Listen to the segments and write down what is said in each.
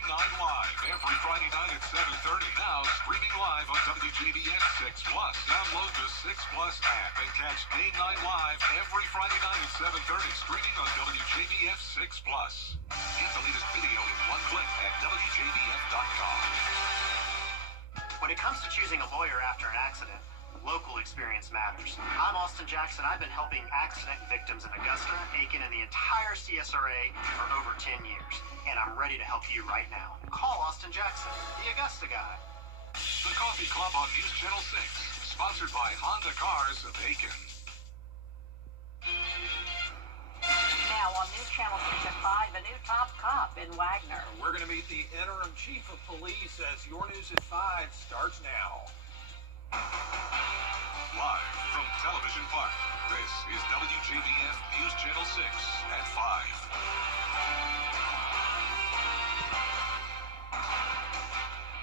Game 9 live every Friday night at 7:30. Now streaming live on WJBF 6 Plus. Download the 6 Plus app and catch Game 9 live every Friday night at 7:30. Streaming on WJBF 6 Plus. Get the latest video in one click at WJBF.com. When it comes to choosing a lawyer after an accident, local experience matters. I'm Austin Jackson. I've been helping accident victims in Augusta, Aiken, and the entire CSRA for over 10 years. And I'm ready to help you right now. Call Austin Jackson, the Augusta guy. The Coffee Club on News Channel 6, sponsored by Honda Cars of Aiken. Now on News Channel 6 at 5, a new top cop in Wagner. We're going to meet the interim chief of police as your news at 5 starts now. Live from Television Park, this is WJBF News Channel 6 at 5.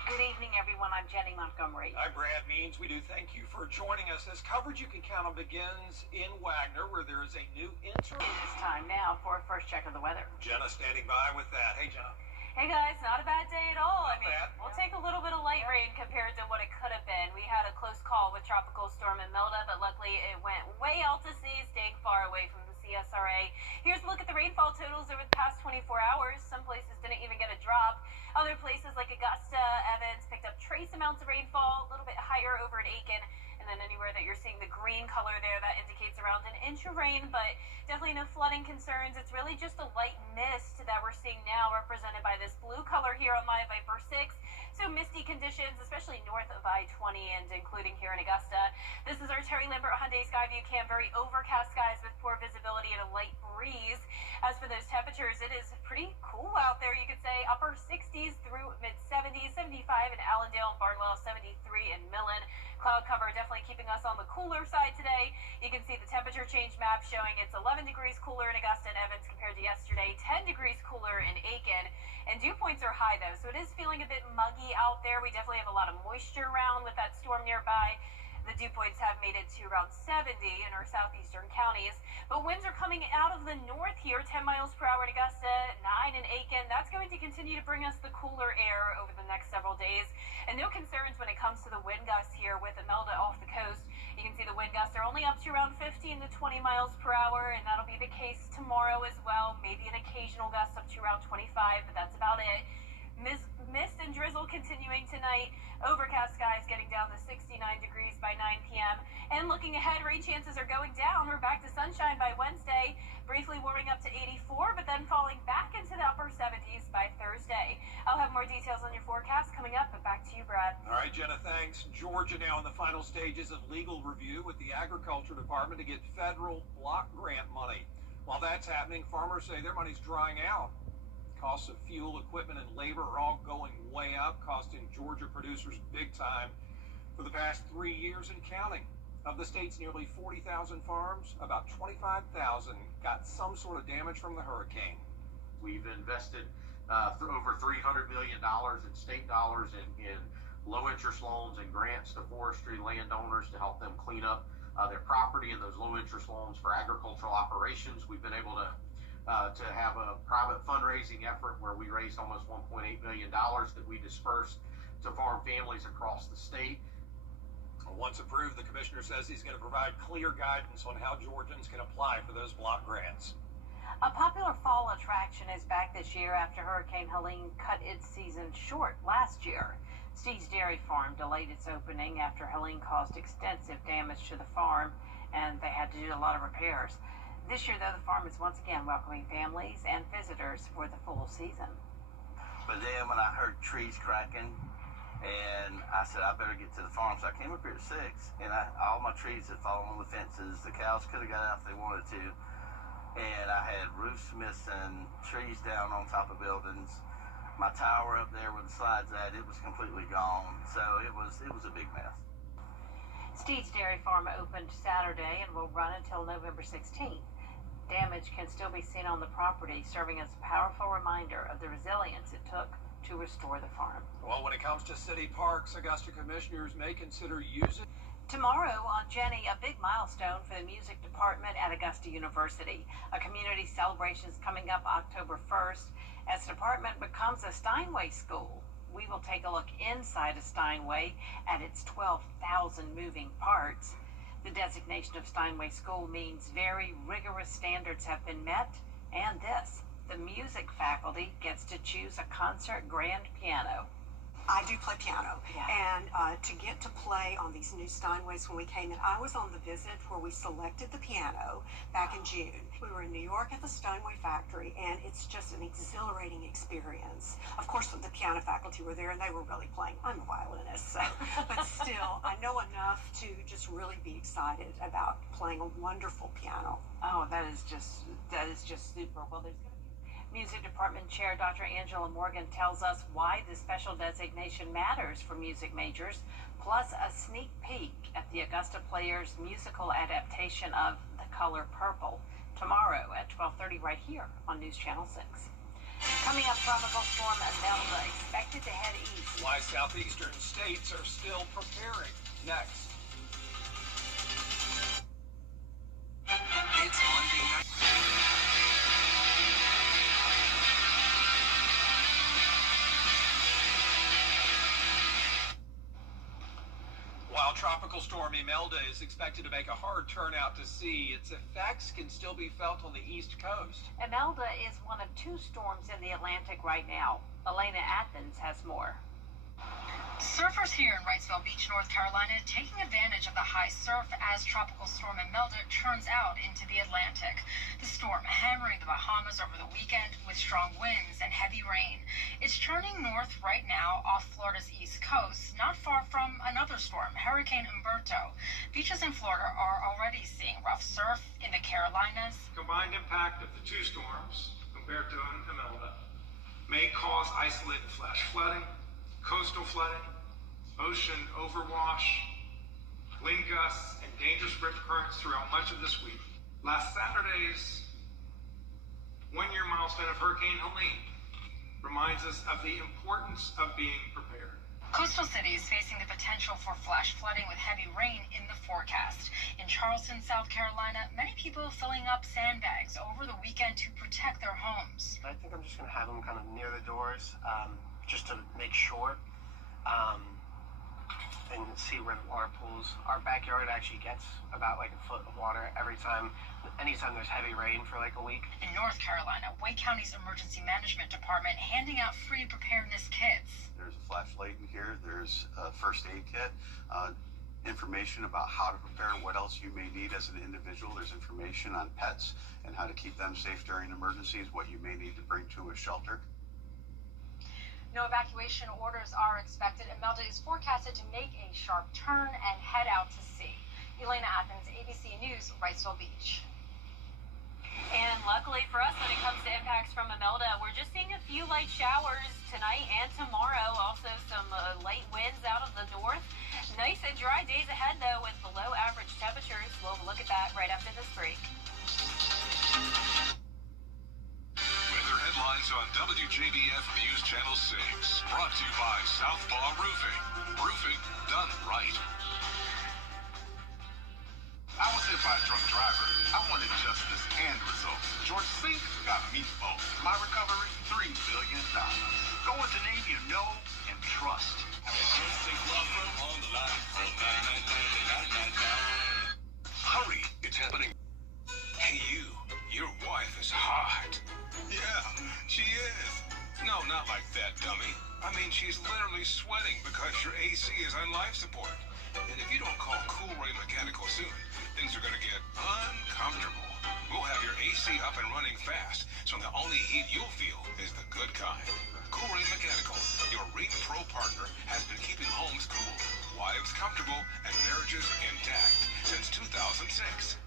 Good evening, everyone. I'm Jenny Montgomery. I'm Brad Means. We do thank you for joining us as coverage you can count on begins in Wagner, where there is a new interim. It is time now for a first check of the weather. Jenna standing by with that. Hey, Jenna. Hey guys, not a bad day at all. Not bad. We'll take a little bit of light rain compared to what it could have been. We had a close call with Tropical Storm Imelda, but luckily it went way out to sea, staying far away from the CSRA. Here's a look at the rainfall totals over the past 24 hours. Some places didn't even get a drop. Other places like Augusta, Evans picked up trace amounts of rainfall, a little bit higher over at Aiken. And then anywhere that you're seeing the green color there, that indicates around an inch of rain, but definitely no flooding concerns. It's really just a light mist that we're seeing now, represented by this blue color here on Live Viper 6. So misty conditions, especially north of I-20 and including here in Augusta. This is our Terry Lambert Hyundai Skyview cam. Very overcast skies with poor visibility and a light breeze. As for those temperatures, it is pretty cool out there. You could say upper 60s through mid-70s, 75 in Allendale and Barnwell, 73 in Millen. Cloud cover definitely keeping us on the cooler side today. You can see the temperature change map showing it's 11 degrees cooler in Augusta and Evans compared to yesterday, 10 degrees cooler in Aiken. And dew points are high though, so it is feeling a bit muggy out there. We definitely have a lot of moisture around with that storm nearby. The dew points have made it to around 70 in our southeastern counties. But winds are coming out of the north here, 10 miles per hour in Augusta, 9 in Aiken. That's going to continue to bring us the cooler air over the next several days. And no concerns when it comes to the wind gusts here with Imelda off the coast. You can see the wind gusts are only up to around 15 to 20 miles per hour, and that'll be the case tomorrow as well. Maybe an occasional gust up to around 25, but that's about it. Mist and drizzle continuing tonight. Overcast skies getting down to 69 degrees by 9 p.m. And looking ahead, rain chances are going down. We're back to sunshine by Wednesday, briefly warming up to 84, but then falling back into the upper 70s by Thursday. I'll have more details on your forecast coming up, but back to you, Brad. All right, Jenna, thanks. Georgia now in the final stages of legal review with the Agriculture Department to get federal block grant money. While that's happening, farmers say their money's drying out. Costs of fuel, equipment, and labor are all going way up, costing Georgia producers big time for the past 3 years and counting. Of the state's nearly 40,000 farms, about 25,000 got some sort of damage from the hurricane. We've invested over $300 million in state dollars in low-interest loans and grants to forestry landowners to help them clean up their property, and those low-interest loans for agricultural operations. We've been able to have a private fundraising effort where we raised almost $1.8 million that we dispersed to farm families across the state. Once approved, the commissioner says he's going to provide clear guidance on how Georgians can apply for those block grants. A popular fall attraction is back this year after Hurricane Helene cut its season short last year. Steve's Dairy Farm delayed its opening after Helene caused extensive damage to the farm, and they had to do a lot of repairs. This year, though, the farm is once again welcoming families and visitors for the full season. But then when I heard trees cracking, and I said, I better get to the farm. So I came up here at 6, and all my trees had fallen on the fences. The cows could have got out if they wanted to. And I had roofs missing, trees down on top of buildings. My tower up there where the slide's at, it was completely gone. So it was a big mess. Steve's Dairy Farm opened Saturday and will run until November 16th. Damage can still be seen on the property, serving as a powerful reminder of the resilience it took to restore the farm. Well, when it comes to city parks, Augusta commissioners may consider using Tomorrow on Jenny, a big milestone for the music department at Augusta University. A community celebration is coming up October 1st as the department becomes a Steinway school. We will take a look inside a Steinway at its 12,000 moving parts. The designation of Steinway School means very rigorous standards have been met, and this, the music faculty gets to choose a concert grand piano. I do play piano, Yeah. and to get to play on these new Steinways when we came in, I was on the visit where we selected the piano back in June. We were in New York at the Steinway factory, and it's just an exhilarating experience. Of course, the piano faculty were there, and they were really playing. I'm a violinist, so, but still, I know enough to just really be excited about playing a wonderful piano. Oh, that is just super. Well, there's going to be Music Department Chair Dr. Angela Morgan tells us why the special designation matters for music majors, plus a sneak peek at the Augusta Players musical adaptation of The Color Purple tomorrow at 12:30 right here on News Channel 6. Coming up, Tropical Storm Imelda expected to head east. Why southeastern states are still preparing. Next. It's Monday night. While Tropical Storm Imelda is expected to make a hard turn out to sea, its effects can still be felt on the East Coast. Imelda is one of two storms in the Atlantic right now. Elena Athens has more. Surfers here in Wrightsville Beach, North Carolina, taking advantage of the high surf as Tropical Storm Imelda turns out into the Atlantic. The storm hammering the Bahamas over the weekend with strong winds and heavy rain. It's turning north right now off Florida's east coast, not far from another storm, Hurricane Umberto. Beaches in Florida are already seeing rough surf in the Carolinas. Combined impact of the two storms, Umberto and Imelda, may cause isolated flash flooding, coastal flooding, ocean overwash, wind gusts, and dangerous rip currents throughout much of this week. Last Saturday's one-year milestone of Hurricane Helene reminds us of the importance of being prepared. Coastal cities facing the potential for flash flooding with heavy rain in the forecast. In Charleston, South Carolina, many people filling up sandbags over the weekend to protect their homes. I think I'm just going to have them kind of near the doors, just to make sure, and see where the water pools. Our backyard actually gets about like a foot of water anytime there's heavy rain for like a week. In North Carolina, Wake County's Emergency Management Department handing out free preparedness kits. There's a flashlight in here. There's a first aid kit, information about how to prepare, what else you may need as an individual. There's information on pets and how to keep them safe during emergencies, what you may need to bring to a shelter. No evacuation orders are expected. Imelda is forecasted to make a sharp turn and head out to sea. Elena Athens, ABC News, Wrightsville Beach. And luckily for us, when it comes to impacts from Imelda, we're just seeing a few light showers tonight and tomorrow. Also some light winds out of the north. Nice and dry days ahead, though, with below average temperatures. We'll look at that right after this break. Weather headlines on WJBF News Channel 6. Brought to you by Southpaw Roofing. Roofing done right. I was hit by a drunk driver. I wanted justice and results. George Sink got me both. My recovery, $3 billion. Go with the name you know and trust. On the line. Hurry, it's happening. Hey, your wife is hot. Yeah, she is. No, not like that, dummy. I mean, she's literally sweating because your AC is on life support. And if you don't call Cool Ray Mechanical soon, things are going to get uncomfortable. We'll have your AC up and running fast, so the only heat you'll feel is the good kind. Cool Ray Mechanical, your Ring Pro partner, has been keeping homes cool, wives comfortable, and marriages intact since 2006.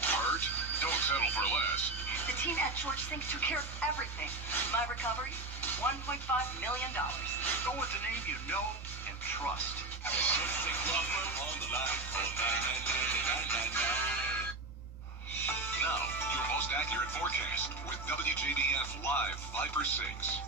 Hurt? Don't settle for less. The team at George Sink took care of everything. My recovery, $1.5 million. Go with the name you know and trust. On the line. Now, your most accurate forecast with WJBF Live 5 for 6.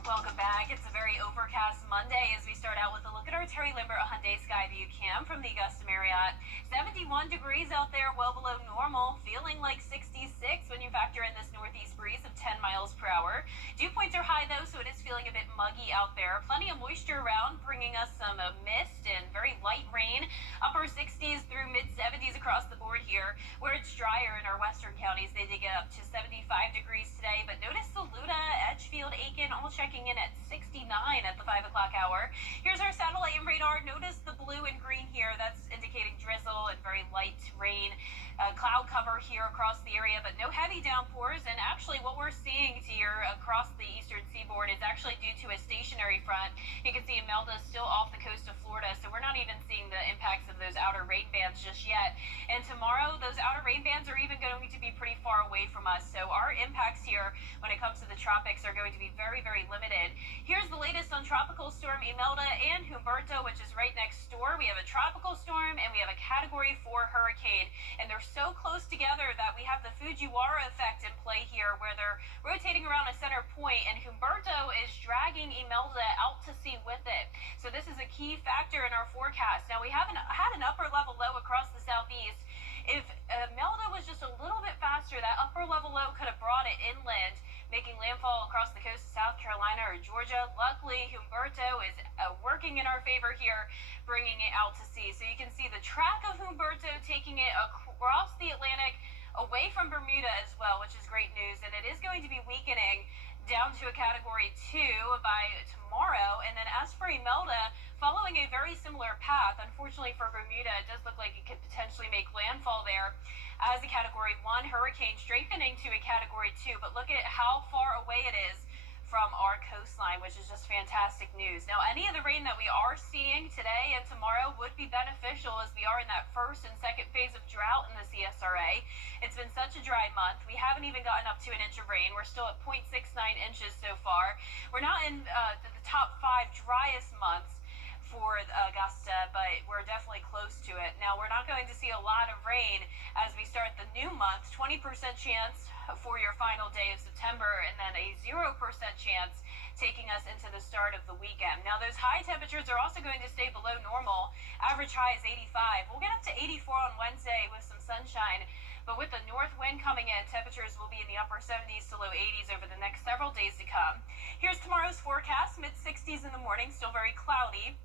Welcome back. It's a very overcast Monday as we start out with a look at our Terry Limbert Hyundai Skyview cam from the Augusta Marriott. 71 degrees out there, well below normal, feeling like 66 when you factor in this northeast breeze of 10 miles per hour. Dew points are high though, so it is feeling a bit muggy out there. Plenty of moisture around, bringing us some mist and very light rain. Upper 60s through mid 70s across the board here. Where it's drier in our western counties, they did get up to 75 degrees today, but notice Saluda, Edgefield, Aiken all checking in at 69 at the 5 o'clock hour. Here's our satellite and radar. Notice the blue and green here. That's indicating drizzle and very light rain. Cloud cover here across the area, but no heavy downpours. And actually what we're seeing here across the eastern seaboard is actually due to a stationary front. You can see Imelda still off the coast of Florida, so we're not even seeing the impacts of those outer rain bands just yet. And tomorrow, those outer rain bands are even going to be pretty far away from us. So our impacts here when it comes to the tropics are going to be very, very limited. Here's the latest on Tropical Storm Imelda and Humberto, which is right next door. We have a tropical storm and we have a Category 4 hurricane. And they're so close together that we have the Fujiwara effect in play here, where they're rotating around a center point, and Humberto is dragging Imelda out to sea with it. So this is a key factor in our forecast. Now, we haven't had an upper level low across the southeast. If Imelda was just a little bit faster, that upper level low could have brought it inland, making landfall across the coast of South Carolina or Georgia. Luckily, Humberto is working in our favor here, bringing it out to sea. So you can see the track of Humberto taking it across the Atlantic, away from Bermuda as well, which is great news. And it is going to be weakening down to a Category 2 by tomorrow. And then as for Imelda, following a very similar path, unfortunately for Bermuda, it does look like it could potentially make landfall there as a Category 1 hurricane, strengthening to a Category 2. But look at how far away it is from our coastline, which is just fantastic news. Now, any of the rain that we are seeing today and tomorrow would be beneficial, as we are in that first and second phase of drought in the CSRA. It's been such a dry month. We haven't even gotten up to an inch of rain. We're still at 0.69 inches so far. We're not in the top 5 driest months for Augusta, but we're definitely close to it. Now, we're not going to see a lot of rain as we start the new month. 20% chance for your final day of September, and then a 0% chance taking us into the start of the weekend. Now, those high temperatures are also going to stay below normal. Average high is 85. We'll get up to 84 on Wednesday with some sunshine, but with the north wind coming in, temperatures will be in the upper 70s to low 80s over the next several days to come. Here's tomorrow's forecast. Mid-60s in the morning, still very cloudy.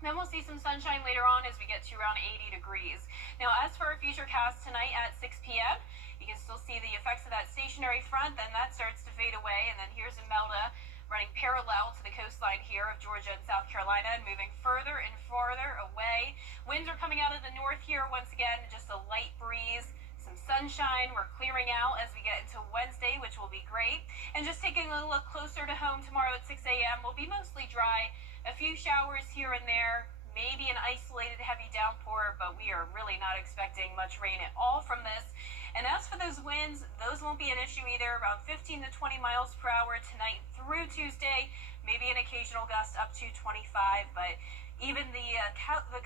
Then we'll see some sunshine later on as we get to around 80 degrees. Now, as for our future cast tonight at 6 p.m., you can still see the effects of that stationary front. Then that starts to fade away. And then here's Imelda running parallel to the coastline here of Georgia and South Carolina and moving further and farther away. Winds are coming out of the north here once again, just a light breeze. Some sunshine. We're clearing out as we get into Wednesday, which will be great. And just taking a look closer to home tomorrow at 6 a.m. will be mostly dry. A few showers here and there, maybe an isolated heavy downpour, but we are really not expecting much rain at all from this. And as for those winds, those won't be an issue either, around 15 to 20 miles per hour tonight through Tuesday, maybe an occasional gust up to 25, but even the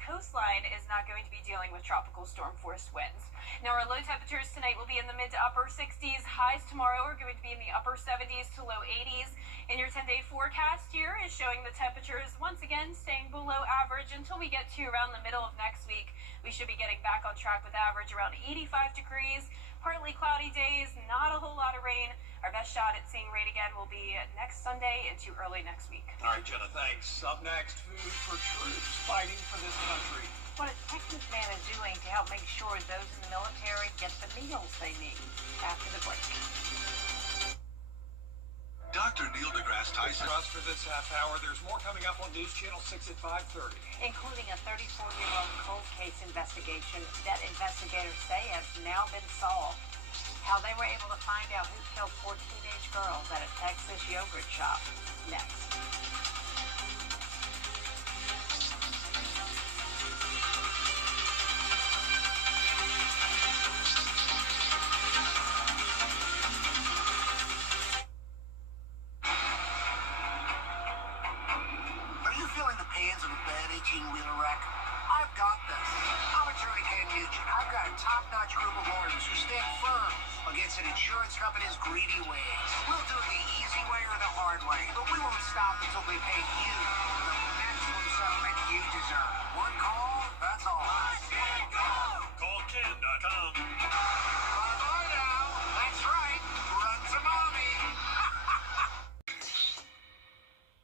coastline is not going to be dealing with tropical storm force winds. Now, our low temperatures tonight will be in the mid to upper 60s. Highs tomorrow are going to be in the upper 70s to low 80s. And your 10-day forecast here is showing the temperatures once again staying below average until we get to around the middle of next week. We should be getting back on track with average around 85 degrees. Partly cloudy days, not a whole lot of rain. Our best shot at seeing rain again will be next Sunday into early next week. All right, Jenna, thanks. Up next, food for troops fighting for this country. What a Texas man is doing to help make sure those in the military get the meals they need. After the break. Dr. Neil deGrasse Tyson. For us for this half hour, there's more coming up on News Channel 6 at 5:30. Including a 34-year-old cold case investigation that investigators say has now been solved. How they were able to find out who killed 4 teenage girls at a Texas yogurt shop. Next. Wheel wreck? I've got this. Amateur right-hand Nugent. I've got a top-notch group of lawyers who stand firm against an insurance company's greedy ways. We'll do it the easy way or the hard way, but we won't stop until we pay you the maximum settlement you deserve. One call, that's all. Call Ken.com. Bye-bye now. That's right. Run to mommy.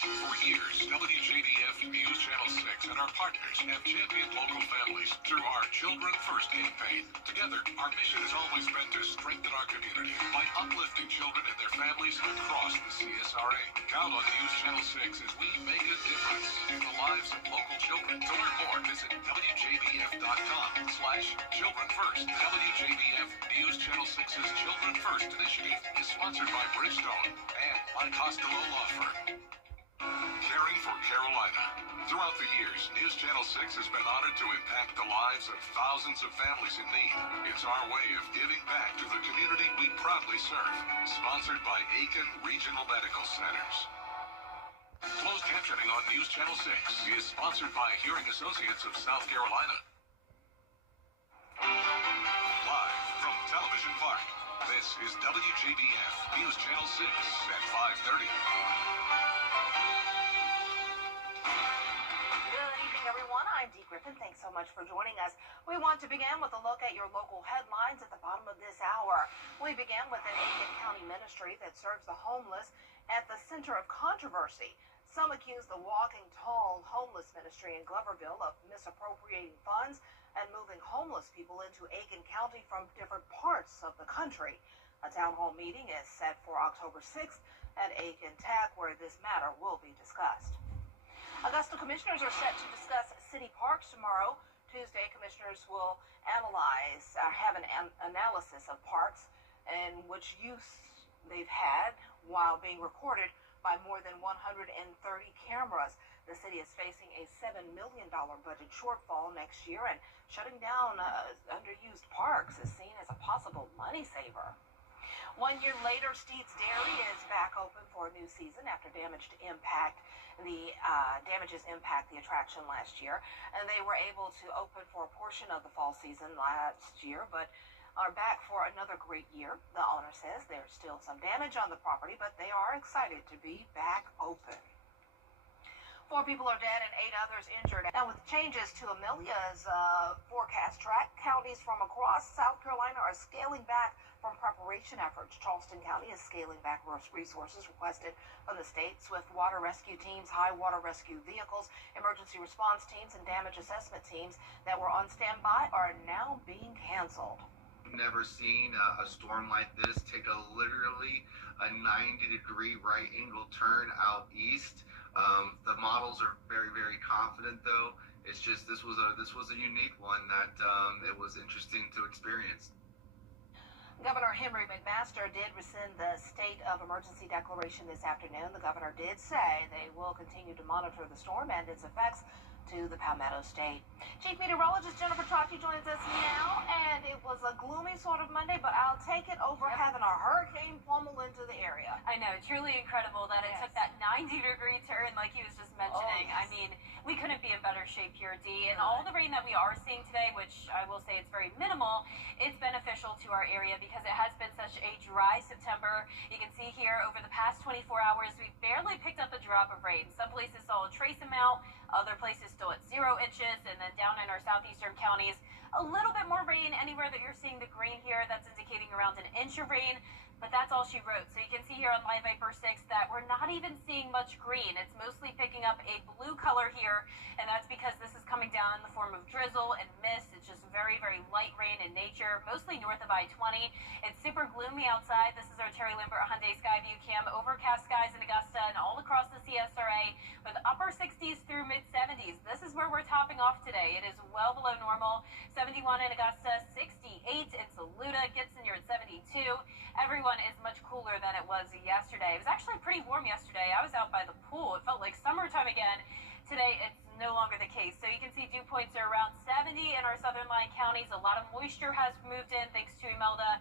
For years, WJBF News Channel 6 and our partners have championed local families through our Children First campaign. Together, our mission has always been to strengthen our community by uplifting children and their families across the CSRA. Count on News Channel 6 as we make a difference in the lives of local children. To learn more, visit WJBF.com/Children First. WJBF News Channel 6's Children First initiative is sponsored by Bridgestone and by Costello Law Firm. Caring for Carolina. Throughout the years, News Channel 6 has been honored to impact the lives of thousands of families in need. It's our way of giving back to the community we proudly serve. Sponsored by Aiken Regional Medical Centers. Closed captioning on News Channel 6 is sponsored by Hearing Associates of South Carolina. Live from Television Park, this is WJBF News Channel 6 at 5:30. I'm Dee Griffin. Thanks so much for joining us. We want to begin with a look at your local headlines at the bottom of this hour. We begin with an Aiken County ministry that serves the homeless at the center of controversy. Some accuse the Walking Tall homeless ministry in Gloverville of misappropriating funds and moving homeless people into Aiken County from different parts of the country. A town hall meeting is set for October 6th at Aiken Tech, where this matter will be discussed. Augusta commissioners are set to discuss city parks tomorrow. Tuesday, commissioners will have an analysis of parks and which use they've had while being recorded by more than 130 cameras. The city is facing a $7 million budget shortfall next year, and shutting down underused parks is seen as a possible money saver. 1 year later, Steed's Dairy is back open for a new season after damages impact the attraction last year, and they were able to open for a portion of the fall season last year, but are back for another great year. The owner says there's still some damage on the property, but they are excited to be back open. 4 people are dead and 8 others injured. Now, with changes to Amelia's forecast track, counties from across South Carolina are scaling back from preparation efforts. Charleston County is scaling back resources requested from the state. Swift water rescue teams, high water rescue vehicles, emergency response teams, and damage assessment teams that were on standby are now being canceled. Never seen a storm like this take literally a 90-degree right angle turn out east. The models are very, very confident, though. It's just this was a unique one that it was interesting to experience. Governor Henry McMaster did rescind the state of emergency declaration this afternoon. The governor did say they will continue to monitor the storm and its effects to the Palmetto State. Chief Meteorologist Jennifer Trotty joins us now, and it was a gloomy sort of Monday, but I'll take it over having a hurricane pummel into the area. I know, truly incredible that it took that 90-degree turn like he was just mentioning. I mean, we couldn't be in better shape here, Dee, and all the rain that we are seeing today, which I will say it's very minimal, it's beneficial to our area because it has been such a dry September. You can see here over the past 24 hours, we barely picked up a drop of rain. Some places saw a trace amount, other places still at 0 inches, and then down in our southeastern counties, a little bit more rain. Anywhere that you're seeing the green here, that's indicating around an inch of rain, but that's all she wrote. So you can see here on Live Viper 6 that we're not even seeing much green. It's mostly picking up a blue color here, and that's because this is coming down in the form of drizzle and mist. It's just very, very light rain in nature, mostly north of I-20. It's super gloomy outside. This is our Terry Lambert Hyundai Skyview Cam. Overcast skies in Augusta and all across the CSRA with upper 60s through mid-70s. This is where we're topping off today. It is well below normal. 71 in Augusta, 68 in Saluda, Gibson, you're at 72. Everyone is much cooler than it was yesterday. It was actually pretty warm yesterday. I was out by the pool. It felt like summertime again. Today, it's no longer the case. So you can see dew points are around 70 in our southern line counties. A lot of moisture has moved in thanks to Imelda,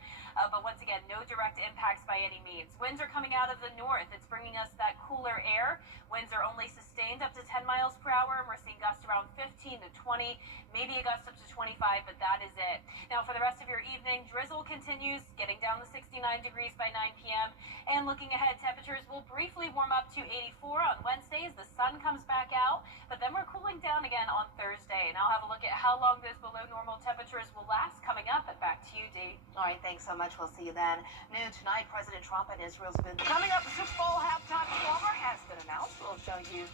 but once again, no direct impacts by any means. Winds are coming out of the north. It's bringing us that cooler air. Winds are only sustained up to 10 miles per hour, and we're seeing gusts around 15 to 20, maybe a gust up to 25, but that is it. Now, for the rest of your evening, drizzle continues, getting down to 69 degrees by 9 p.m. And looking ahead, temperatures will briefly warm up to 84 on Wednesday as the sun comes back out, but then we're cooling down again on Thursday. And I'll have a look at how long those below normal temperatures will last coming up. And back to you, Dee. All right, thanks so much. We'll see you then. Noon tonight, President Trump and Israel's been coming up. The Super Bowl halftime performer has been announced. We'll show you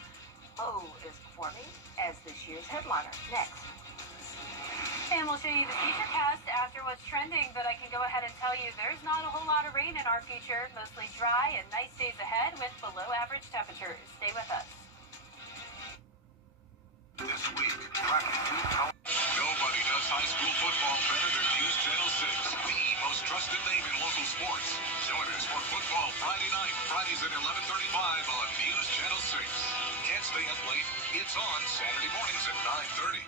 who is performing as this year's headliner next. And we'll show you the future cast after what's trending, but I can go ahead and tell you there's not a whole lot of rain in our future. Mostly dry and nice days ahead with below average temperatures. Stay with us. This week, nobody does high school football better than News Channel 6, the most trusted name in local sports. Join us for football Friday night, Fridays at 11:35 on News Channel 6. Can't stay up late. It's on Saturday mornings at 9:30.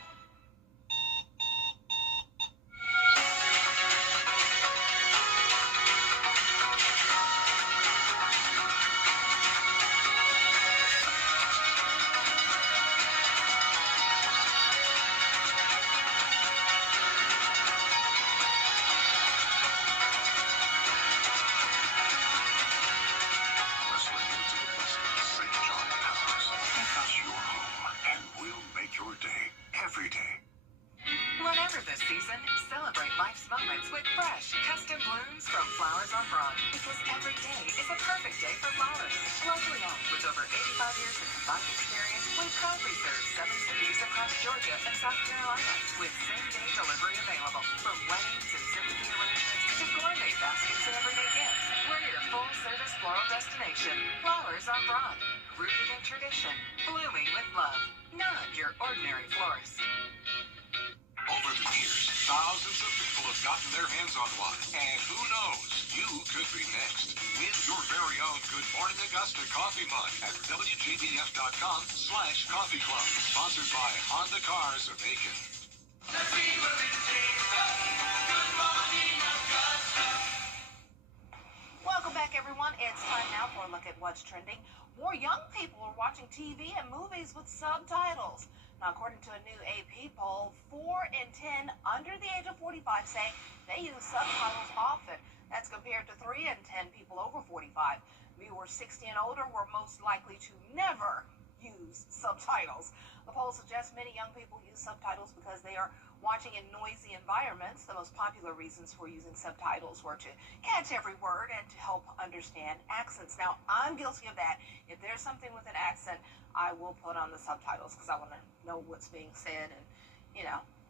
Whatever this season, celebrate life's moments with fresh, custom blooms from Flowers on Broad. Because every day is a perfect day for flowers. Locally owned with over 85 years of combined experience, we proudly serve 7 cities across Georgia and South Carolina with same-day delivery available. From weddings and sympathy arrangements to gourmet baskets and everyday gifts, we're your full-service floral destination. Flowers on Broad. Rooted in tradition, blooming with love. Not your ordinary florist. Over the years, thousands of people have gotten their hands on one. And who knows, you could be next. Win your very own Good Morning Augusta coffee mug at WJBF.com/coffee club. Sponsored by Honda Cars of Aiken. Welcome back, everyone. It's time now for a look at what's trending. More young people are watching TV and movies with subtitles. Now, according to a new AP poll, 4 in 10 under the age of 45 say they use subtitles often. That's compared to 3 in 10 people over 45. Viewers 60 and older were most likely to never use subtitles. The poll suggests many young people use subtitles because they are watching in noisy environments. The most popular reasons for using subtitles were to catch every word and to help understand accents. Now, I'm guilty of that. If there's something with an accent, I will put on the subtitles because I want to know what's being said and,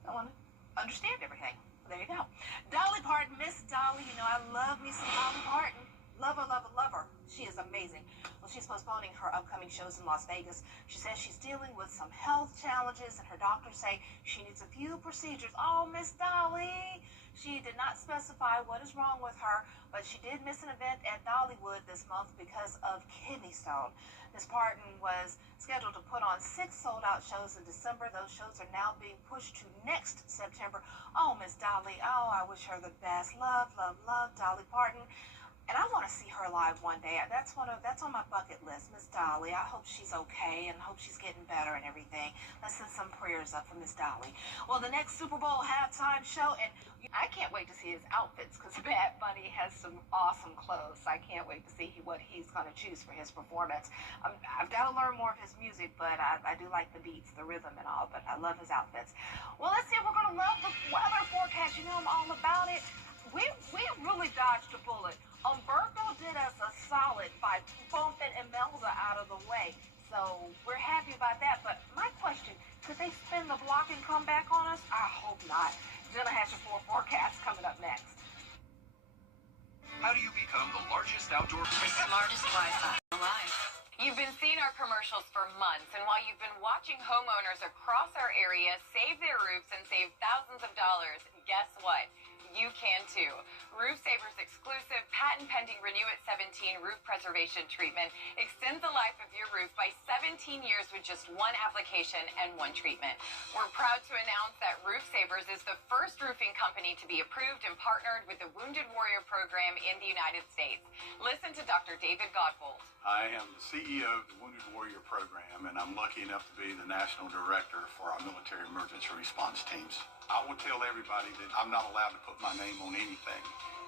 I want to understand everything. There you go. Dolly Parton, Miss Dolly, I love me some Dolly Parton. Love her, love her, love her. She is amazing. Well, she's postponing her upcoming shows in Las Vegas. She says she's dealing with some health challenges, and her doctors say she needs a few procedures. Oh, Miss Dolly. She did not specify what is wrong with her, but she did miss an event at Dollywood this month because of kidney stone. Miss Parton was scheduled to put on 6 sold-out shows in December. Those shows are now being pushed to next September. Oh, Miss Dolly. Oh, I wish her the best. Love, love, love Dolly Parton. And I want to see her live one day. That's on my bucket list, Miss Dolly. I hope she's okay and hope she's getting better and everything. Let's send some prayers up for Miss Dolly. Well, the next Super Bowl halftime show, and I can't wait to see his outfits because Bad Bunny has some awesome clothes. I can't wait to see what he's going to choose for his performance. I've got to learn more of his music, but I do like the beats, the rhythm and all, but I love his outfits. Well, let's see if we're going to love the weather forecast. I'm all about it. We really dodged a bullet. Umberto did us a solid by bumping Imelda out of the way. So we're happy about that. But my question, could they spin the block and come back on us? I hope not. Jenna has your 4 forecasts coming up next. How do you become the largest outdoor... The smartest Wi-Fi alive. You've been seeing our commercials for months, and while you've been watching homeowners across our area save their roofs and save thousands of dollars, guess what? You can too. Roof Saver's exclusive patent-pending Renew at 17 roof preservation treatment extends the life of your roof by 17 15 years with just one application and one treatment. We're proud to announce that Roof Savers is the first roofing company to be approved and partnered with the Wounded Warrior Program in the United States. Listen to Dr. David Godbold. I am the CEO of the Wounded Warrior Program, and I'm lucky enough to be the National Director for our military emergency response teams. I will tell everybody that I'm not allowed to put my name on anything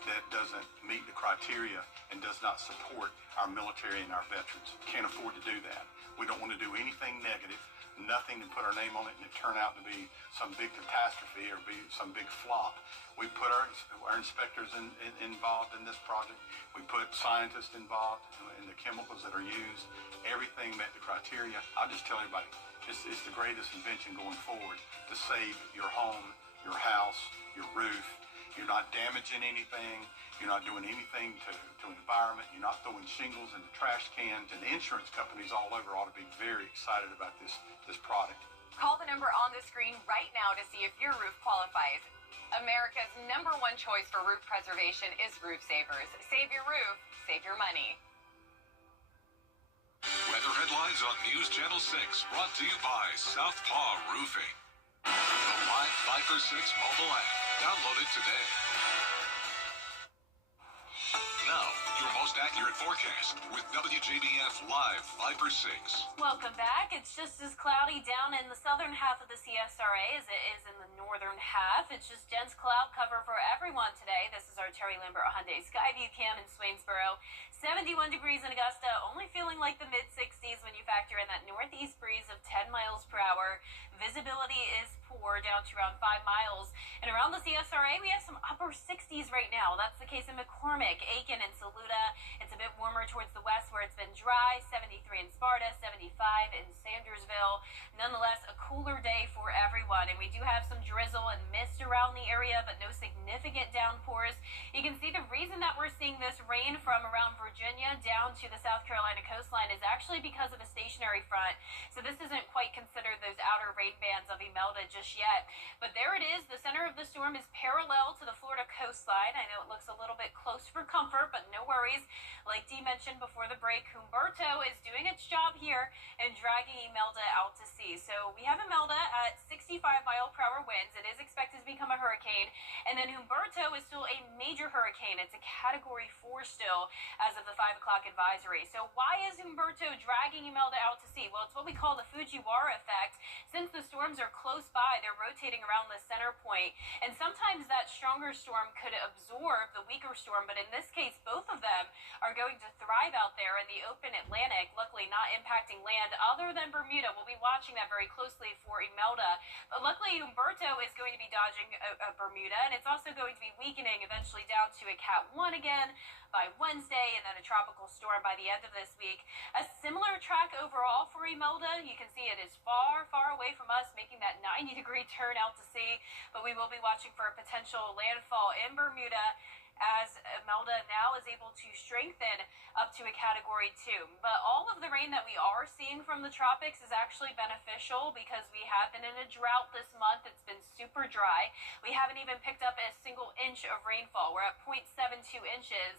that doesn't meet the criteria and does not support our military and our veterans. Can't afford to do that. We don't want to do anything negative, nothing to put our name on it and it turn out to be some big catastrophe or be some big flop. We put our inspectors involved in this project. We put scientists involved in the chemicals that are used. Everything met the criteria. I'll just tell everybody, it's the greatest invention going forward to save your home, your house, your roof. You're not damaging anything. You're not doing anything to the environment. You're not throwing shingles into trash cans. And the insurance companies all over ought to be very excited about this product. Call the number on the screen right now to see if your roof qualifies. America's #1 choice for roof preservation is Roof Savers. Save your roof, save your money. Weather headlines on News Channel 6, brought to you by Southpaw Roofing. The Live 5 for 6 mobile app. Download it today. Now, your most accurate forecast with WJBF Live 5 for 6. Welcome back. It's just as cloudy down in the southern half of the CSRA as it is in the northern half. It's just dense cloud cover for everyone today. This is our Terry Lambert Hyundai Skyview cam in Swainsboro. 71 degrees in Augusta, only feeling like the mid-60s when you factor in that northeast breeze of 10 miles per hour. Visibility is poor, down to around 5 miles. And around the CSRA, we have some upper 60s right now. That's the case in McCormick, Aiken, and Saluda. It's a bit warmer towards the west where it's been dry. 73 in Sparta, 75 in Sandersville. Nonetheless, a cooler day for everyone. And we do have some drizzle and mist around the area, but no significant downpours. You can see the reason that we're seeing this rain from around Virginia down to the South Carolina coastline is actually because of a stationary front. So this isn't quite considered those outer rain bands of Imelda just yet. But there it is. The center of the storm is parallel to the Florida coastline. I know it looks a little bit close for comfort, but no worries. Like Dee mentioned before the break, Humberto is doing its job here and dragging Imelda out to sea. So we have Imelda at 65-mile-per-hour winds. It is expected to become a hurricane. And then Humberto is still a major hurricane. It's a Category 4 still as of the 5 o'clock advisory. So why is Humberto dragging Imelda out to sea? Well, it's what we call the Fujiwara effect. Since the storms are close by, they're rotating around the center point. And sometimes that stronger storm could absorb the weaker storm. But in this case, both of them are going to thrive out there in the open Atlantic, luckily not impacting land other than Bermuda. We'll be watching that very closely for Imelda. But luckily, Humberto is going to be dodging Bermuda, and it's also going to be weakening eventually down to a Cat 1 again by Wednesday, and then a tropical storm by the end of this week. A similar track overall for Imelda. You can see it is far, far away from us, making that 90-degree turn out to sea. But we will be watching for a potential landfall in Bermuda as Imelda now is able to strengthen up to a Category 2. But all of the rain that we are seeing from the tropics is actually beneficial because we have been in a drought this month. It's been super dry. We haven't even picked up a single inch of rainfall. We're at 0.72 inches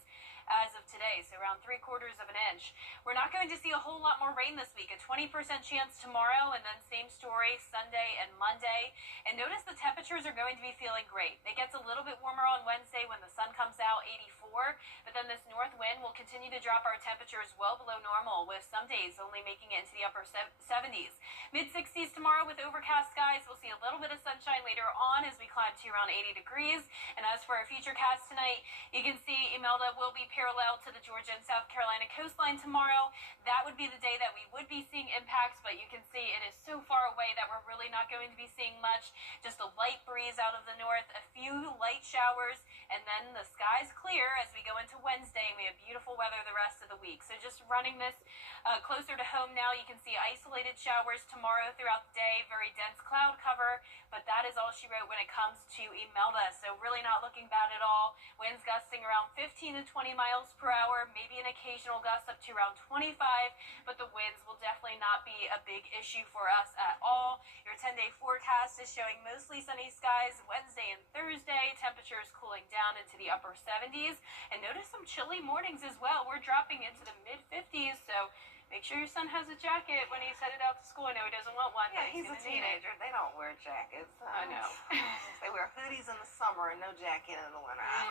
as of today, so around 3/4 of an inch. We're not going to see a whole lot more rain this week. A 20% chance tomorrow, and then same story Sunday and Monday. And notice the temperatures are going to be feeling great. It gets a little bit warmer on Wednesday when the sun comes out, 84, but then this north wind will continue to drop our temperatures well below normal, with some days only making it into the upper 70s. Mid-60s tomorrow with overcast skies. We'll see a little bit of sunshine later on as we climb to around 80 degrees. And as for our future cast tonight, you can see Imelda will be parallel to the Georgia and South Carolina coastline tomorrow. That would be the day that we would be seeing impacts, but you can see it is so far away that we're really not going to be seeing much. Just a light breeze out of the north, a few light showers, and then the skies clear as we go into Wednesday. We have beautiful weather the rest of the week. So just running this closer to home now, you can see isolated showers tomorrow throughout the day, very dense cloud cover, but that is all she wrote when it comes to Imelda. So really not looking bad at all. Winds gusting around 15 to 20 miles per hour, maybe an occasional gust up to around 25, but the winds will definitely not be a big issue for us at all. Your 10-day forecast is showing mostly sunny skies Wednesday and Thursday. Temperatures cooling down into the upper 70s, and notice some chilly mornings as well. We're dropping into the mid-50s, so Make sure your son has a jacket when he's headed out to school. I know he doesn't want one, Yeah, but he's a teenager. They don't wear jackets. I know. They wear hoodies in the summer and no jacket in the winter. I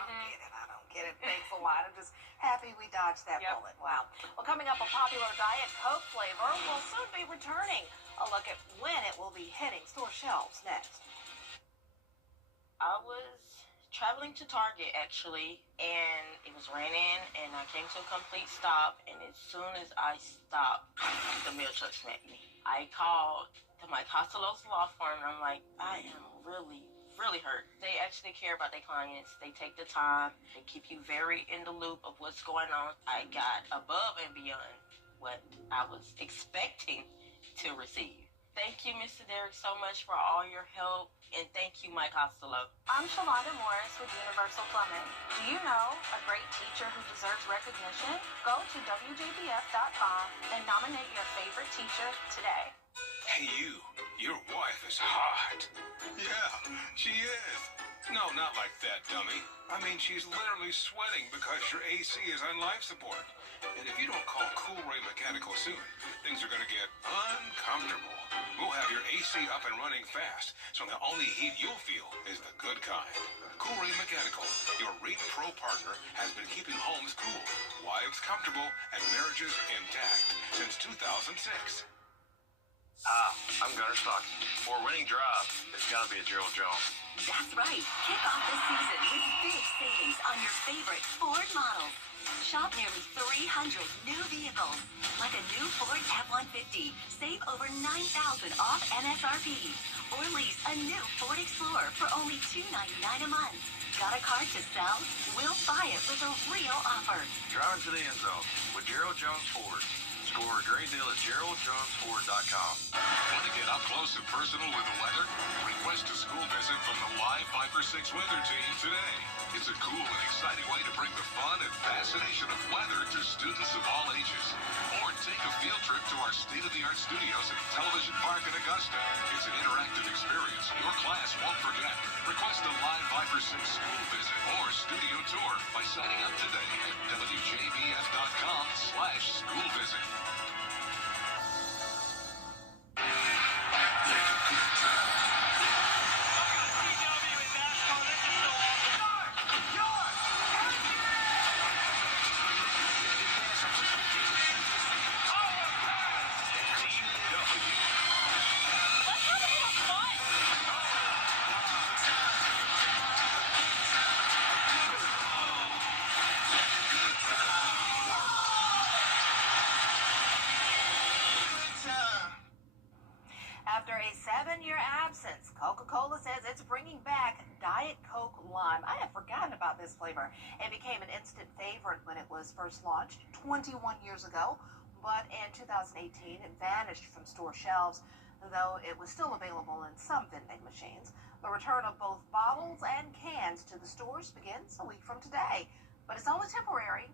don't get it. Thanks a lot. I'm just happy we dodged that bullet. Wow. Well, coming up, a popular Diet Coke flavor will soon be returning. A look at when it will be hitting store shelves next. I was traveling to Target actually, and it was raining, and I came to a complete stop, and as soon as I stopped, the mail truck smacked me. I called to my Costello's law firm, and I'm like, I am really hurt. They actually care about their clients. They take the time. They keep you very in the loop of what's going on. I got above and beyond what I was expecting to receive. Thank you, Mr. Derrick, so much for all your help, and thank you, Mike Costello. I'm Shalonda Morris with Universal Plumbing. Do you know a great teacher who deserves recognition? Go to WJBF.com and nominate your favorite teacher today. Hey, you. Your wife is hot. Yeah, she is. No, not like that, dummy. I mean, she's literally sweating because your AC is on life support. And if you don't call Cool Ray Mechanical soon, things are going to get uncomfortable. We'll have your AC up and running fast, so the only heat you'll feel is the good kind. Cool Ray Mechanical, your Ring Pro partner, has been keeping homes cool, wives comfortable, and marriages intact since 2006. I'm Gunnar Stockton. For a winning drive, it's got to be a Gerald Jones. That's right. Kick off the season with big savings on your favorite Ford models. Shop nearly 300 new vehicles, like a new Ford F-150. Save over $9,000 off MSRP. Or lease a new Ford Explorer for only $299 a month. Got a car to sell? We'll buy it with a real offer. Driving to the end zone with Gerald Jones Ford. Score a great deal at GeraldJonesFord.com. Want to get up close and personal with the weather? Request a school visit from the Live Viper 6 weather team today. It's a cool and exciting way to bring the fun and fascination of weather to students of all ages. Or take a field trip to our state-of-the-art studios at Television Park in Augusta. It's an interactive experience your class won't forget. Request a Live Viper 6 school visit or studio tour by signing up today at WJBF.com/school visit. After a 7-year absence, Coca-Cola says it's bringing back Diet Coke Lime. I had forgotten about this flavor. It became an instant favorite when it was first launched 21 years ago, but in 2018 it vanished from store shelves, though it was still available in some vending machines. The return of both bottles and cans to the stores begins a week from today, but it's only temporary.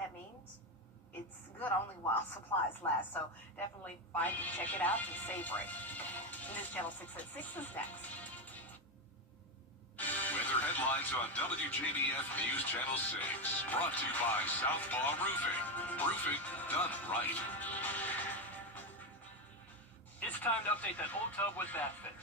That means it's good only while supplies last, so definitely find it, check it out, and savor it. News Channel 6 at 6 is next. Weather headlines on WJBF News Channel 6. Brought to you by Southpaw Roofing. Roofing done right. It's time to update that old tub with Bath Fitter.